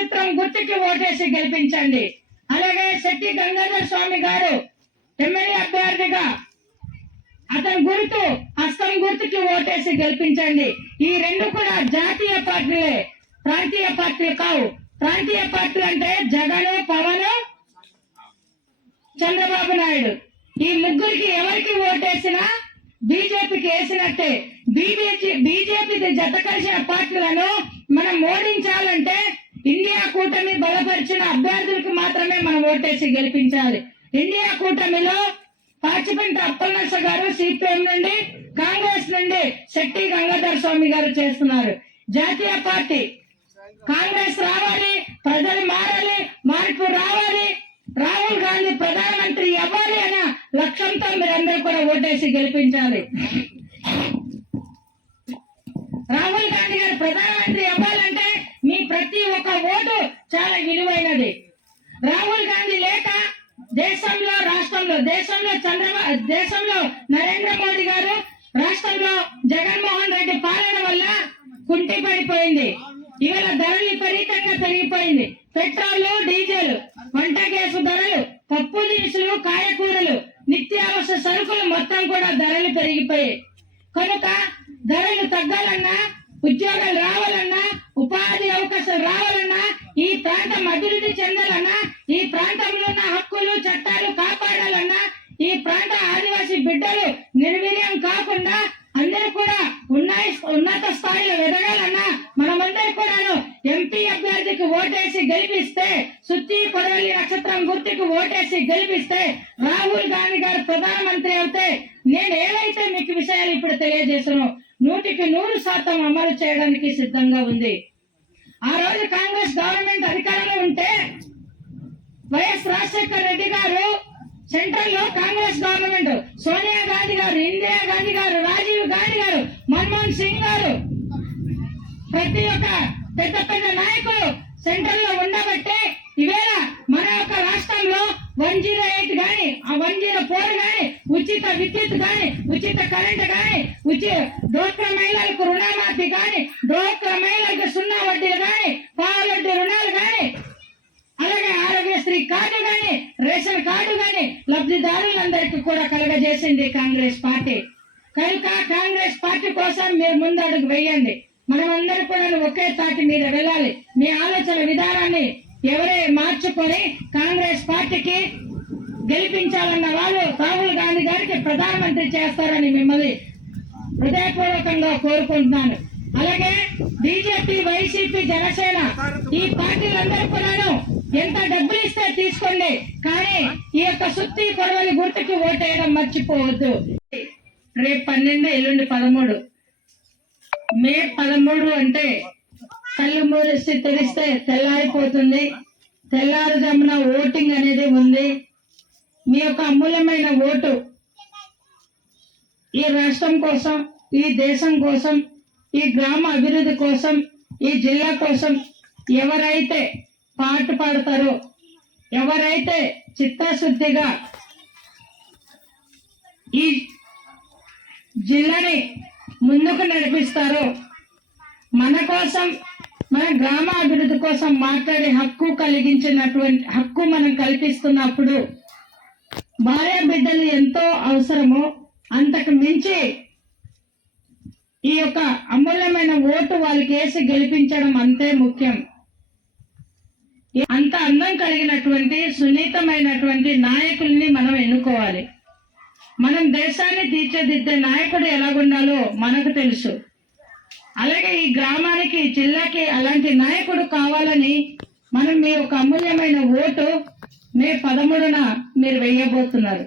నక్షత్రం గుర్తుకి ఓటేసి గెలిపించండి. అలాగే శెట్టి గంగాధర స్వామి గారు ఎమ్మెల్యే అభ్యర్థిగా అతని గుర్తు హస్తం గుర్తుకి ఓటేసి గెలిపించండి. ఈ రెండు కూడా జాతీయ పార్టీలే, ప్రాంతీయ పార్టీలు కావు. ప్రాంతీయ పార్టీలు అంటే జగన్, పవన్, చంద్రబాబు నాయుడు. ఈ ముగ్గురికి ఎవరికి ఓటేసినా బీజేపీకి వేసినట్టే. బీజేపీ జత కలిసిన పార్టీలను మనం ఓడించాలంటే ఇండియా కూటమి బలపరిచిన అభ్యర్థులకు మాత్రమే మనం ఓటేసి గెలిపించాలి. ఇండియా కూటమిలో పాచిపెంట అప్పలనర్స గారు సిపిఎం నుండి, కాంగ్రెస్ నుండి శెట్టి గంగాధర స్వామి గారు చేస్తున్నారు. జాతీయ పార్టీ కాంగ్రెస్ రావాలి, ప్రజలు మారాలి, మార్పు రావాలి, రాహుల్ గాంధీ ప్రధానమంత్రి అవ్వాలి అన్న లక్ష్యంతో మీరందరూ కూడా ఓటేసి గెలిపించాలి. రాహుల్ గాంధీ గారు ప్రధానమంత్రి అవ్వాలంటే మీ ప్రతి ఒక్క ఓటు చాలా విలువైనది. రాహుల్ గాంధీ లేక దేశంలో, రాష్ట్రంలో, దేశంలో నరేంద్ర మోడీ గారు, రాష్ట్రంలో జగన్మోహన్ రెడ్డి పాలన వల్ల కుంటి పడిపోయింది. ఇవాళ ధరలు విపరీతంగా పెరిగిపోయింది. పెట్రోల్, డీజిల్, వంట గ్యాస్ ధరలు, పప్పు దినుసులు, కాయకూరలు, నిత్యావసర సరుకులు మొత్తం కూడా ధరలు పెరిగిపోయాయి. కనుక ధరలు తగ్గాలన్నా, ఉద్యోగాలు రావాలన్నా, ఉపాధి అవకాశాలు రావాలన్నా, ఈ ప్రాంతం అభివృద్ధి చెందాలన్నా, ఈ ప్రాంతంలో ఉన్న హక్కులు చట్టాలు కాపాడాలన్నా, ఈ ప్రాంత ఆదివాసీ బిడ్డలు నిర్వీర్యం కాకుండా అందరూ కూడా ఉన్నత స్థాయిలో ఎదగాలన్నా మనమందరూ కూడాను ఎంపీ అభ్యర్థికి ఓటేసి గెలిపిస్తే, సుత్తి కొడవలి నక్షత్రం గుర్తుకు ఓటేసి గెలిపిస్తే రాహుల్ గాంధీ గారు ప్రధానమంత్రి అవుతే నేను ఏవైతే మీకు విషయాలు ఇప్పుడు తెలియజేసానో 100% అమలు చేయడానికి సిద్ధంగా ఉంది. ఆ రోజు కాంగ్రెస్ గవర్నమెంట్ అధికారంలో ఉంటే వైఎస్ రాజశేఖర రెడ్డి గారు, సెంట్రల్ లో కాంగ్రెస్ గవర్నమెంట్, సోనియా గాంధీ గారు, ఇందిరా గాంధీ గారు, రాజీవ్ గాంధీ గారు, మన్మోహన్ సింగ్ గారు, ప్రతి ఒక్క పెద్ద పెద్ద నాయకులు సెంట్రల్ లో ఉండబట్టే ఈవేళ మన యొక్క రాష్ట్రంలో 108 గాని, ఆ 104 గాని, ఉచిత విద్యుత్ గాని, ఉచిత కరెంట్ గాని, డోక్రా మహిళలకు రుణమాఫీ గాని, డోక్రా మహిళలకు 0 వడ్డీలు గాని, పాల వడ్డీ రుణాలు గాని, అలాగే ఆరోగ్యశ్రీ కార్డు గాని, రేషన్ కార్డు గాని లబ్ధిదారులందరికీ కూడా కలగజేసింది కాంగ్రెస్ పార్టీ. కనుక కాంగ్రెస్ పార్టీ కోసం మీరు ముందు అడుగు వేయండి. మనమందరూ కూడా ఒకే తాటి మీద వెళ్ళాలి. మీ ఆలోచన విధానాన్ని ఎవరే మార్చుకొని కాంగ్రెస్ పార్టీకి గెలిపించాలన్న వాళ్ళు రాహుల్ గాంధీ గారికి ప్రధానమంత్రి చేస్తారని మిమ్మల్ని హృదయపూర్వకంగా కోరుకుంటున్నాను. అలాగే బీజేపీ, వైసీపీ, జనసేన ఈ పార్టీలందరూ కూడాను ఎంత డబ్బులు ఇస్తే తీసుకోండి, కానీ ఈ యొక్క సుత్తి కొడవలి గుర్తుకి ఓటేయడం మర్చిపోవద్దు. రేపు 12, ఎల్లుండి 13. మే 13 అంటే కళ్ళు మూసి తెరిస్తే తెల్లారిపోతుంది. తెల్లారుజామున ఓటింగ్ అనేది ఉంది. మీ యొక్క అమూల్యమైన ఓటు ఈ రాష్ట్రం కోసం, ఈ దేశం కోసం, ఈ గ్రామ అభివృద్ధి కోసం, ఈ జిల్లా కోసం ఎవరైతే పాటు పాడతారో, ఎవరైతే చిత్తశుద్ధిగా ఈ జిల్లాని ముందుకు నడిపిస్తారో, మన కోసం, మన గ్రామ అభివృద్ధి కోసం మాట్లాడే హక్కు కలిగించినటువంటి హక్కు మనం కల్పిస్తున్నప్పుడు భార్య బిడ్డలు ఎంతో అవసరమో అంతకు మించి ఈ యొక్క అమూల్యమైన ఓటు వాళ్ళకి వేసి గెలిపించడం అంతే ముఖ్యం. అంత అందం కలిగినటువంటి, సున్నితమైనటువంటి నాయకుల్ని మనం ఎన్నుకోవాలి. మనం దేశాన్ని తీర్చిదిద్దే నాయకుడు ఎలాగుండాలో మనకు తెలుసు. అలాగే ఈ గ్రామానికి, జిల్లాకి అలాంటి నాయకుడు కావాలని మనం మీ యొక్క అమూల్యమైన ఓటు మే 13న మీరు వేయబోతున్నారు.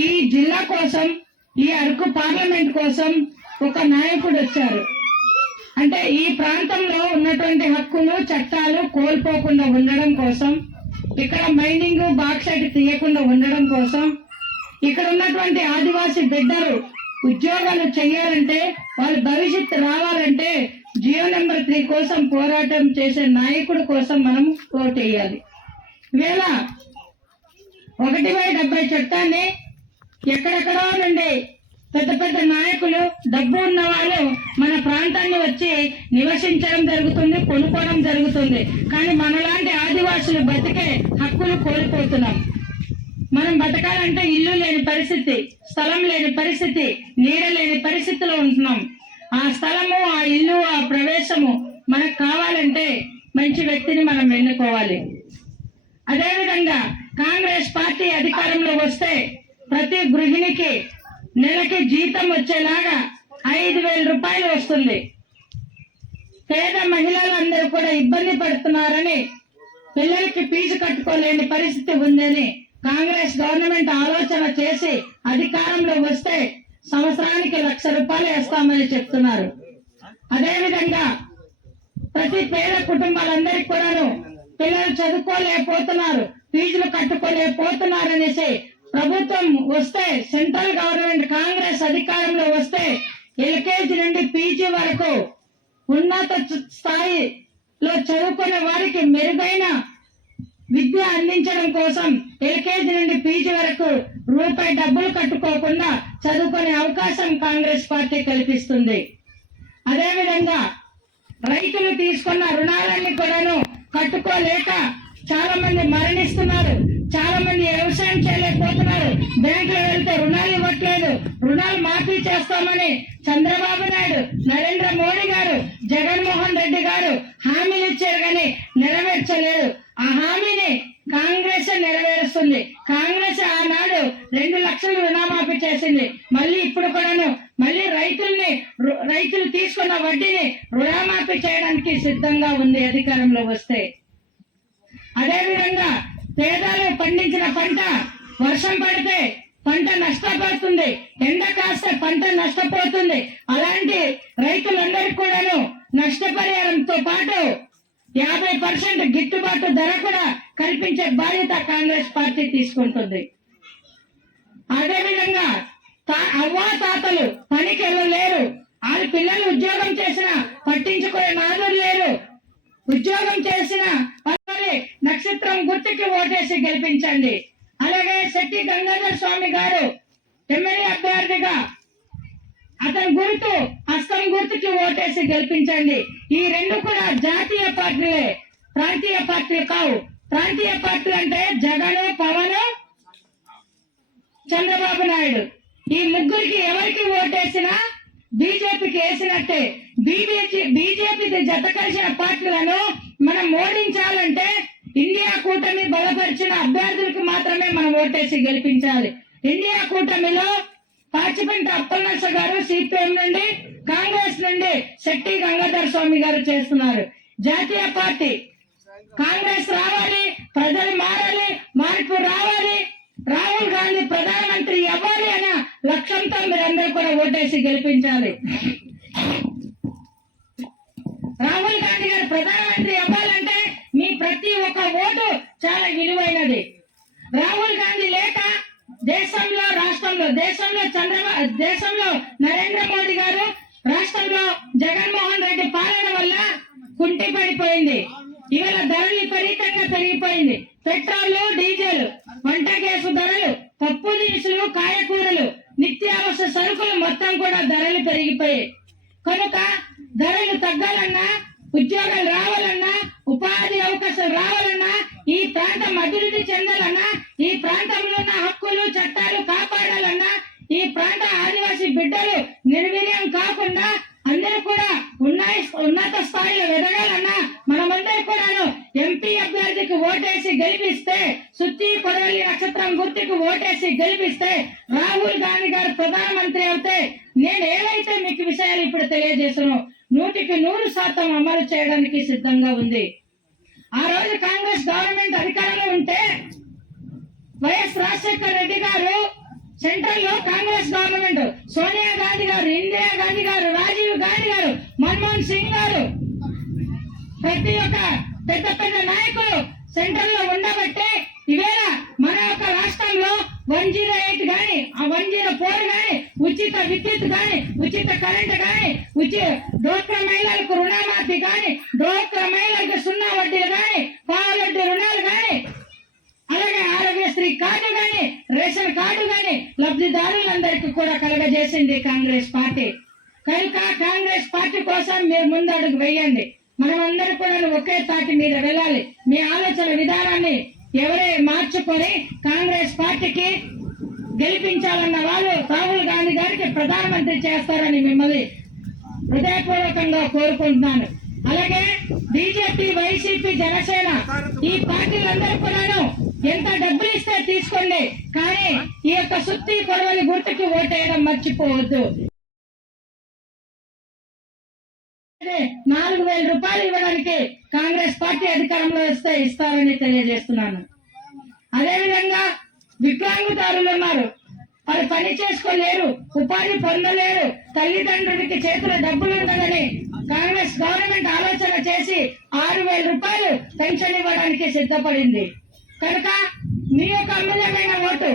ఈ జిల్లా కోసం, ఈ అరకు పార్లమెంట్ కోసం ఒక నాయకుడు వచ్చారు. అంటే ఈ ప్రాంతంలో ఉన్నటువంటి హక్కులు చట్టాలు కోల్పోకుండా ఉండడం కోసం, ఇక్కడ మైనింగ్ బాక్సైట్ తీయకుండా ఉండడం కోసం, ఇక్కడ ఉన్నటువంటి ఆదివాసీ బిడ్డలు ఉద్యోగాలు చేయాలంటే, వాళ్ళ భవిష్యత్తు రావాలంటే జియో నెంబర్ 3 కోసం పోరాటం చేసే నాయకుడు కోసం మనం ఓటేయాలి. ఈవేళ 1/70 చట్టాన్ని ఎక్కడెక్కడో నుండి పెద్ద పెద్ద నాయకులు, డబ్బు ఉన్న వాళ్ళు మన ప్రాంతాన్ని వచ్చి నివసించడం జరుగుతుంది, కొనుక్కోవడం జరుగుతుంది. కానీ మనలాంటి ఆదివాసులు బతికే హక్కులు కోల్పోతున్నాం. మనం బతకాలంటే ఇల్లు లేని పరిస్థితి, స్థలం లేని పరిస్థితి, నీడ లేని పరిస్థితిలో ఉంటున్నాం. ఆ స్థలము, ఆ ఇల్లు, ఆ ప్రవేశము మనకు కావాలంటే మంచి వ్యక్తిని మనం ఎన్నుకోవాలి. అదేవిధంగా కాంగ్రెస్ పార్టీ అధికారంలో వస్తే ప్రతి గృహిణికి నెలకి జీతం వచ్చేలాగా 5,000 రూపాయలు వస్తుంది. పేద మహిళలు అందరూ కూడా ఇబ్బంది పడుతున్నారని, పిల్లలకి ఫీజు కట్టుకోలేని పరిస్థితి ఉందని కాంగ్రెస్ గవర్నమెంట్ ఆలోచన చేసి అధికారంలో వస్తే సంవత్సరానికి 1,00,000 రూపాయలు వేస్తామని చెప్తున్నారు. అదేవిధంగా ప్రతి పేద కుటుంబాలందరికీ కూడాను పిల్లలు చదువుకోలేకపోతున్నారు, ఫీజులు కట్టుకోలేకపోతున్నారు అనేసి ప్రభుత్వం వస్తే, సెంట్రల్ గవర్నమెంట్ కాంగ్రెస్ అధికారంలో వస్తే ఎల్కేజీ నుండి పీజీ వరకు ఉన్నత స్థాయిలో చదువుకునే వారికి మెరుగైన విద్య అందించడం కోసం ఎల్కేజీ నుండి పీజీ వరకు రూపాయి డబ్బులు కట్టుకోకుండా చదువుకునే అవకాశం కాంగ్రెస్ పార్టీ కల్పిస్తుంది. అదేవిధంగా రైతులు తీసుకున్న రుణాలన్నీ కూడాను కట్టుకోలేక చాలా మంది మరణిస్తున్నారు, చాలా మంది వ్యవసాయం చేయలేకపోతున్నారు. బ్యాంకులో వెళ్తే రుణాలు ఇవ్వట్లేదు. రుణాలు మాఫీ చేస్తామని చంద్రబాబు నాయుడు, నరేంద్ర మోడీ గారు, జగన్మోహన్ రెడ్డి గారు హామీలు ఇచ్చారు కానీ నెరవేర్చలేదు. ఆ హామీని కాంగ్రెస్ నెరవేరుస్తుంది. కాంగ్రెస్ ఆనాడు 2 లక్షలు రుణమాఫీ చేసింది. మళ్ళీ ఇప్పుడు కూడాను మళ్ళీ రైతులు తీసుకున్న వడ్డీని రుణమాఫీ చేయడానికి సిద్ధంగా ఉంది అధికారంలో వస్తే. అదేవిధంగా పేదలు పండించిన పంట వర్షం పడితే పంట నష్టపోతుంది, ఎండ కాస్తే పంట నష్టపోతుంది. అలాంటి రైతులందరికీ కూడాను నష్టపరిహారంతో పాటు 50% గిట్టుబాటు ధర కూడా కల్పించే బాధ్యత కాంగ్రెస్ పార్టీ తీసుకుంటుంది. అదేవిధంగా అవ్వా తాతలు పనికి వెళ్ళలేరు, వాళ్ళ పిల్లలు ఉద్యోగం చేసినా పట్టించుకునే నాదులు లేరు. ఉద్యోగం చేసిన నక్షత్రం గుర్తుకి ఓటేసి గెలిపించండి. అలాగే శెట్టి గంగాధర్ స్వామి గారు ఎమ్మెల్యే అభ్యర్థిగా అతని గుర్తు హస్తం గుర్తుకి ఓటేసి గెలిపించండి. ఈ రెండు కూడా జాతీయ పార్టీలే, ప్రాంతీయ పార్టీలు కావు. ప్రాంతీయ పార్టీలు అంటే జగన్, పవన్, చంద్రబాబు నాయుడు. ఈ ముగ్గురికి ఎవరికి ఓటేసినా బీజేపీకి వేసినట్టే. బీజేపీ జత కలిసిన పార్టీలను మనం ఓడించాలంటే ఇండియా కూటమి బలపరిచిన అభ్యర్థులకు మాత్రమే మనం ఓటేసి గెలిపించాలి. ఇండియా కూటమిలో పాచిపెంట అప్పలనర్స గారు సిపిఎం నుండి, కాంగ్రెస్ నుండి శెట్టి గంగాధర్ స్వామి గారు చేస్తున్నారు. జాతీయ పార్టీ కాంగ్రెస్ రావాలి, ప్రజలు మారాలి, మార్పు రావాలి, రాహుల్ గాంధీ ప్రధానమంత్రి అవ్వాలి అన్న లక్ష్యంతో మీరందరూ కూడా ఓటేసి గెలిపించాలి. రాహుల్ గాంధీ గారు ప్రధానమంత్రి అవ్వాలంటే మీ ప్రతి ఒక్క ఓటు చాలా విలువైనది. రాహుల్ గాంధీ లేక దేశంలో, రాష్ట్రంలో, దేశంలో నరేంద్ర మోడీ గారు, రాష్ట్రంలో జగన్మోహన్ రెడ్డి పాలన వల్ల కుంటి పడిపోయింది. ఇవాళ ధరలు విపరీతంగా పెరిగిపోయింది. పెట్రోల్, డీజిల్, వంట గ్యాసు ధరలు, పప్పు దినుసులు, కాయకూరలు, నిత్యావసర సరుకులు మొత్తం కూడా ధరలు పెరిగిపోయాయి. కనుక ధరలు తగ్గాలన్నా, ఉద్యోగాలు రావాలన్నా, ఉపాధి అవకాశాలు రావాలన్నా, ఈ ప్రాంతం అభివృద్ధి చెందాలన్నా, ఈ ప్రాంతంలో ఉన్న హక్కులు చట్టాలు కాపాడాలన్నా, ఈ ప్రాంత ఆదివాసీ బిడ్డలు నిర్వీర్యం కాకుండా అందరూ కూడా ఉన్నత స్థాయిలో ఎదగాలన్నా మనమందరూ కూడాను ఎంపీ అభ్యర్థికి ఓటేసి గెలిపిస్తే, సుత్తి కొడవలి నక్షత్రం గుర్తుకు ఓటేసి గెలిపిస్తే రాహుల్ గాంధీ గారు ప్రధానమంత్రి అవుతే నేను ఏవైతే మీకు విషయాలు ఇప్పుడు తెలియజేసానో 100% అమలు చేయడానికి సిద్ధంగా ఉంది. ఆ రోజు కాంగ్రెస్ గవర్నమెంట్ అధికారంలో ఉంటే వైఎస్ రాజశేఖర రెడ్డి గారు, సెంట్రల్ లో కాంగ్రెస్ గవర్నమెంట్, సోనియా గాంధీ గారు, ఇందిరా గాంధీ గారు, రాజీవ్ గాంధీ గారు, మన్మోహన్ సింగ్ గారు, ప్రతి ఒక్క పెద్ద పెద్ద నాయకులు సెంట్రల్ లో ఉండబట్టే ఇవేళ మన యొక్క రాష్ట్రంలో 108 గాని, ఆ 104 గాని, ఉచిత విద్యుత్ గాని, ఉచిత కరెంట్ గాని, డోక్రా మహిళలకు రుణమాఫీ గాని, డోక్రా మహిళలకు 0 వడ్డీలు గాని, పాల వడ్డీ రుణాలు గాని, అలాగే ఆరోగ్యశ్రీ కార్డు గాని రేషన్ కార్డు గాని లబ్ధిదారులందరికీ కూడా కలగజేసింది కాంగ్రెస్ పార్టీ. కనుక కాంగ్రెస్ పార్టీ కోసం మీరు ముందు అడుగు వేయండి. మనమందరూ కూడా ఒకే తాటి మీద వెళ్ళాలి. మీ ఆలోచన విధానాన్ని ఎవరే మార్చుకొని కాంగ్రెస్ పార్టీకి గెలిపించాలన్న వాళ్ళు రాహుల్ గాంధీ గారికి ప్రధానమంత్రి చేస్తారని మిమ్మల్ని హృదయపూర్వకంగా కోరుకుంటున్నాను. అలాగే బీజేపీ, వైసీపీ, జనసేన ఈ పార్టీలందరూ కూడాను ఎంత డబ్బులు ఇస్తే తీసుకోండి, కానీ ఈ యొక్క సుత్తి కొడవలి గుర్తుకి ఓటేయడం మర్చిపోవద్దు. 4,000 రూపాయలు ఇవ్వడానికి కాంగ్రెస్ పార్టీ అధికారంలో వస్తే ఇస్తారని తెలియజేస్తున్నాను. అదేవిధంగా వికలాంగుదారులు ఉన్నారు, వాళ్ళు పని చేసుకోలేరు, ఉపాధి పొందలేరు, తల్లిదండ్రులకి చేతుల డబ్బులు ఉండదని కాంగ్రెస్ గవర్నమెంట్ ఆలోచన చేసి 6,000 రూపాయలు పెన్షన్ ఇవ్వడానికి సిద్ధపడింది. కనుక మీ యొక్క అమూల్యమైన ఓటు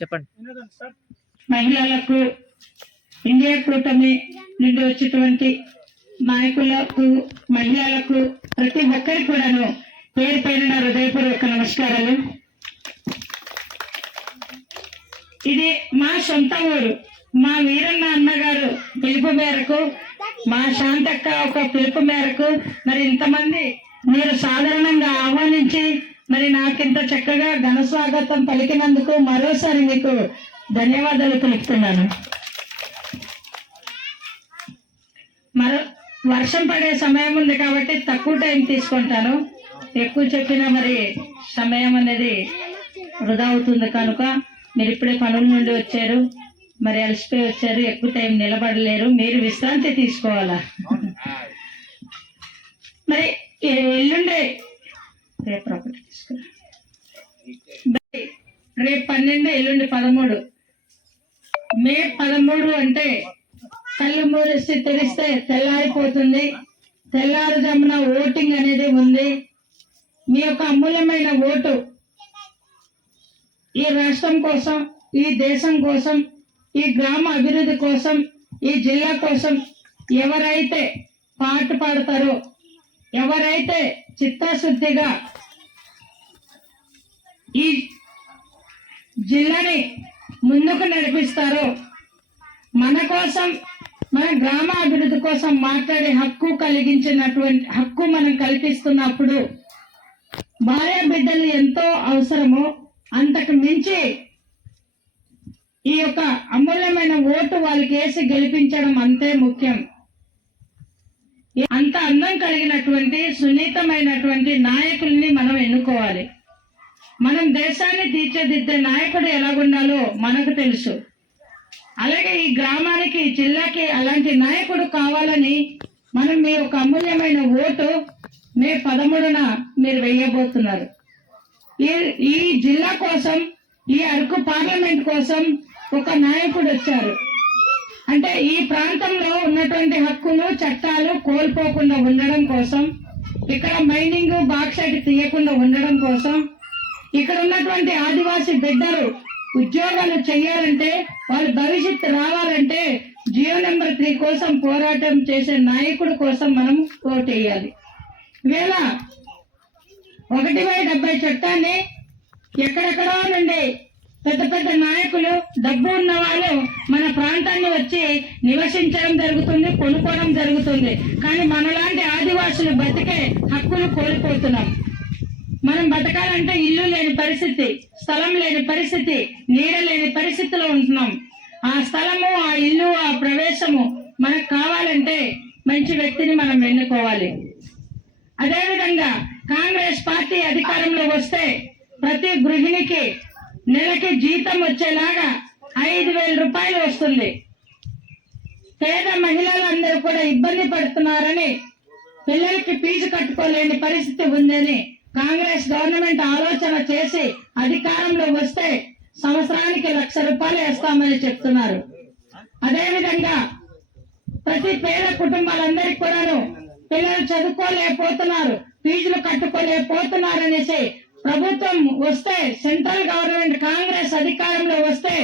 చెప్పండి. మహిళలకు, ఇండియా కూటమి నుండి వచ్చేటువంటి నాయకులకు, మహిళలకు, ప్రతి ఒక్కరికి కూడాను పేరు పేరున హృదయపూర్వక నమస్కారాలు. ఇది మా సొంత ఊరు. మా వీరన్న అన్నగారు పిలుపు మేరకు, మా శాంతక్క ఒక పిలుపు మేరకు మరి ఇంతమంది మీరు సాధారణంగా ఆహ్వానించి మరి నాకింత చక్కగా ఘన స్వాగతం పలికినందుకు మరోసారి మీకు ధన్యవాదాలు తెలుపుతున్నాను. మరో వర్షం పడే సమయం ఉంది కాబట్టి తక్కువ టైం తీసుకుంటాను. ఎక్కువ చెప్పినా మరి సమయం అనేది వృధా అవుతుంది. కనుక మీరు ఇప్పుడే పనుల నుండి వచ్చారు, మరి అలసిపోయి వచ్చారు, ఎక్కువ టైం నిలబడలేరు, మీరు విశ్రాంతి తీసుకోవాలా. మరి ఎల్లుండే రేపు ఒకటి తీసుకురా, రేపు 12, ఎల్లుండి 13. మే 13 అంటే కళ్ళు మూసి తెరిస్తే తెల్లారిపోతుంది. తెల్లారుజామున ఓటింగ్ అనేది ఉంది. మీ యొక్క అమూల్యమైన ఓటు ఈ రాష్ట్రం కోసం, ఈ దేశం కోసం, ఈ గ్రామ అభివృద్ధి కోసం, ఈ జిల్లా కోసం ఎవరైతే పాటు పాడతారో, ఎవరైతే చిత్తశుద్ధిగా ఈ జిల్లాని ముందుకు నడిపిస్తారో, మన కోసం, మన గ్రామ అభివృద్ధి కోసం మాట్లాడే హక్కు కలిగించినటువంటి హక్కు మనం కల్పిస్తున్నప్పుడు భార్య బిడ్డలు ఎంతో అవసరమో అంతకు మించి ఈ యొక్క అమూల్యమైన ఓటు వాళ్ళకి వేసి గెలిపించడం అంతే ముఖ్యం. అంత అందం కలిగినటువంటి సున్నితమైనటువంటి నాయకుల్ని మనం ఎన్నుకోవాలి. మనం దేశాన్ని తీర్చిదిద్దే నాయకుడు ఎలాగుండాలో మనకు తెలుసు. అలాగే ఈ గ్రామానికి, జిల్లాకి అలాంటి నాయకుడు కావాలని మనం మీ యొక్క అమూల్యమైన ఓటు మే 13న మీరు వేయబోతున్నారు. ఈ జిల్లా కోసం, ఈ అరకు పార్లమెంట్ కోసం ఒక నాయకుడు వచ్చారు అంటే ఈ ప్రాంతంలో ఉన్నటువంటి హక్కులు, చట్టాలు కోల్పోకుండా ఉండడం కోసం, ఇక్కడ మైనింగ్, బాక్సైట్ తీయకుండా ఉండడం కోసం, ఇక్కడ ఉన్నటువంటి ఆదివాసీ బిడ్డలు ఉద్యోగాలు చేయాలంటే, వాళ్ళ భవిష్యత్తు రావాలంటే జియో నెంబర్ 3 కోసం పోరాటం చేసే నాయకుడి కోసం మనం ఓటేయాలి. ఇవేళ 1/70 చట్టాన్ని ఎక్కడెక్కడో నుండి పెద్ద పెద్ద నాయకులు, డబ్బు ఉన్న వాళ్ళు మన ప్రాంతాన్ని వచ్చి నివసించడం జరుగుతుంది, కొనుక్కోవడం జరుగుతుంది. కానీ మనలాంటి ఆదివాసులు బతికే హక్కులు కోల్పోతున్నాం. మనం బతకాలంటే ఇల్లు లేని పరిస్థితి, స్థలం లేని పరిస్థితి, నీడ లేని పరిస్థితిలో ఉంటున్నాం. ఆ స్థలము, ఆ ఇల్లు, ఆ ప్రవేశము మనకు కావాలంటే మంచి వ్యక్తిని మనం ఎన్నుకోవాలి. అదేవిధంగా కాంగ్రెస్ పార్టీ అధికారంలో వస్తే ప్రతి గృహిణికి నెలకి జీతం వచ్చేలాగా 5,000 రూపాయలు వస్తుంది. పేద మహిళలందరూ కూడా ఇబ్బంది పడుతున్నారని, పిల్లలకి ఫీజు కట్టుకోలేని పరిస్థితి ఉందని కాంగ్రెస్ గవర్నమెంట్ ఆలోచన చేసి అధికారంలో వస్తే సంవత్సరానికి 1,00,000 రూపాయలు వేస్తామని చెప్తున్నారు. అదేవిధంగా ప్రతి పేద కుటుంబాలందరికీ కూడాను పిల్లలు చదువుకోలేకపోతున్నారు, ఫీజులు కట్టుకోలేకపోతున్నారు అనేసి ప్రభుత్వం వస్తే, సెంట్రల్ గవర్నమెంట్ కాంగ్రెస్ అధికారంలో వస్తే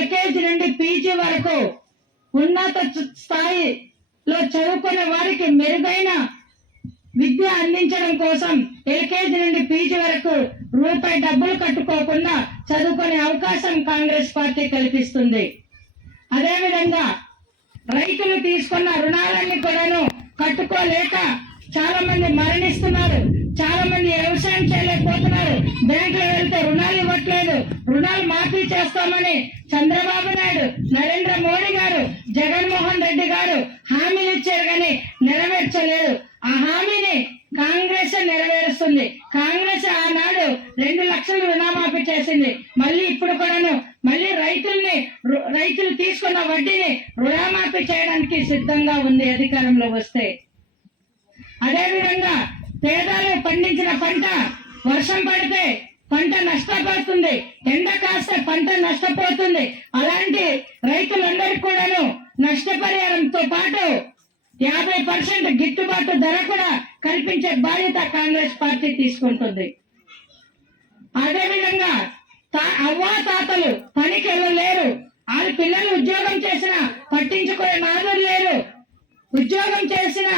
LKG నుండి PG వరకు ఉన్నత స్థాయి లో చదువుకునే వారికి మెరుగైన విద్య అందించడం కోసం ఎల్కేజీ నుండి పీజీ వరకు రూపాయి డబ్బులు కట్టుకోకుండా చదువుకునే అవకాశం కాంగ్రెస్ పార్టీ కల్పిస్తుంది. అదేవిధంగా రైతులు తీసుకున్న రుణాలన్నీ కూడాను కట్టుకోలేక చాలా మంది మరణిస్తున్నారు. చాలా మంది వ్యవసాయం చేయలేకపోతున్నారు. బ్యాంకులో వెళ్తే రుణాలు ఇవ్వట్లేదు. రుణాలు మాఫీ చేస్తామని చంద్రబాబు నాయుడు, నరేంద్ర మోడీ గారు, జగన్మోహన్ రెడ్డి గారు హామీలు ఇచ్చారు కానీ నెరవేర్చలేదు. ఆ హామీని కాంగ్రెస్ నెరవేరుస్తుంది. కాంగ్రెస్ ఆనాడు 2 లక్షలు రుణమాఫీ చేసింది. మళ్ళీ ఇప్పుడు కూడాను మళ్ళీ రైతులు తీసుకున్న వడ్డీని రుణమాఫీ చేయడానికి సిద్ధంగా ఉంది అధికారంలో వస్తే. అదేవిధంగా పేదలు పండించిన పంట వర్షం పడితే పంట నష్టపోతుంది, ఎండ కాస్తే పంట నష్టపోతుంది. అలాంటి రైతులందరికీ కూడాను నష్టపరిహారంతో పాటు 50% గిట్టుబాటు ధర కూడా కల్పించే బాధ్యత కాంగ్రెస్ పార్టీ తీసుకుంటుంది. అదేవిధంగా అవ్వా తాతలు పనికి వెళ్ళలేరు. వాళ్ళ పిల్లలు ఉద్యోగం చేసినా పట్టించుకునే నాదులు లేరు. ఉద్యోగం చేసిన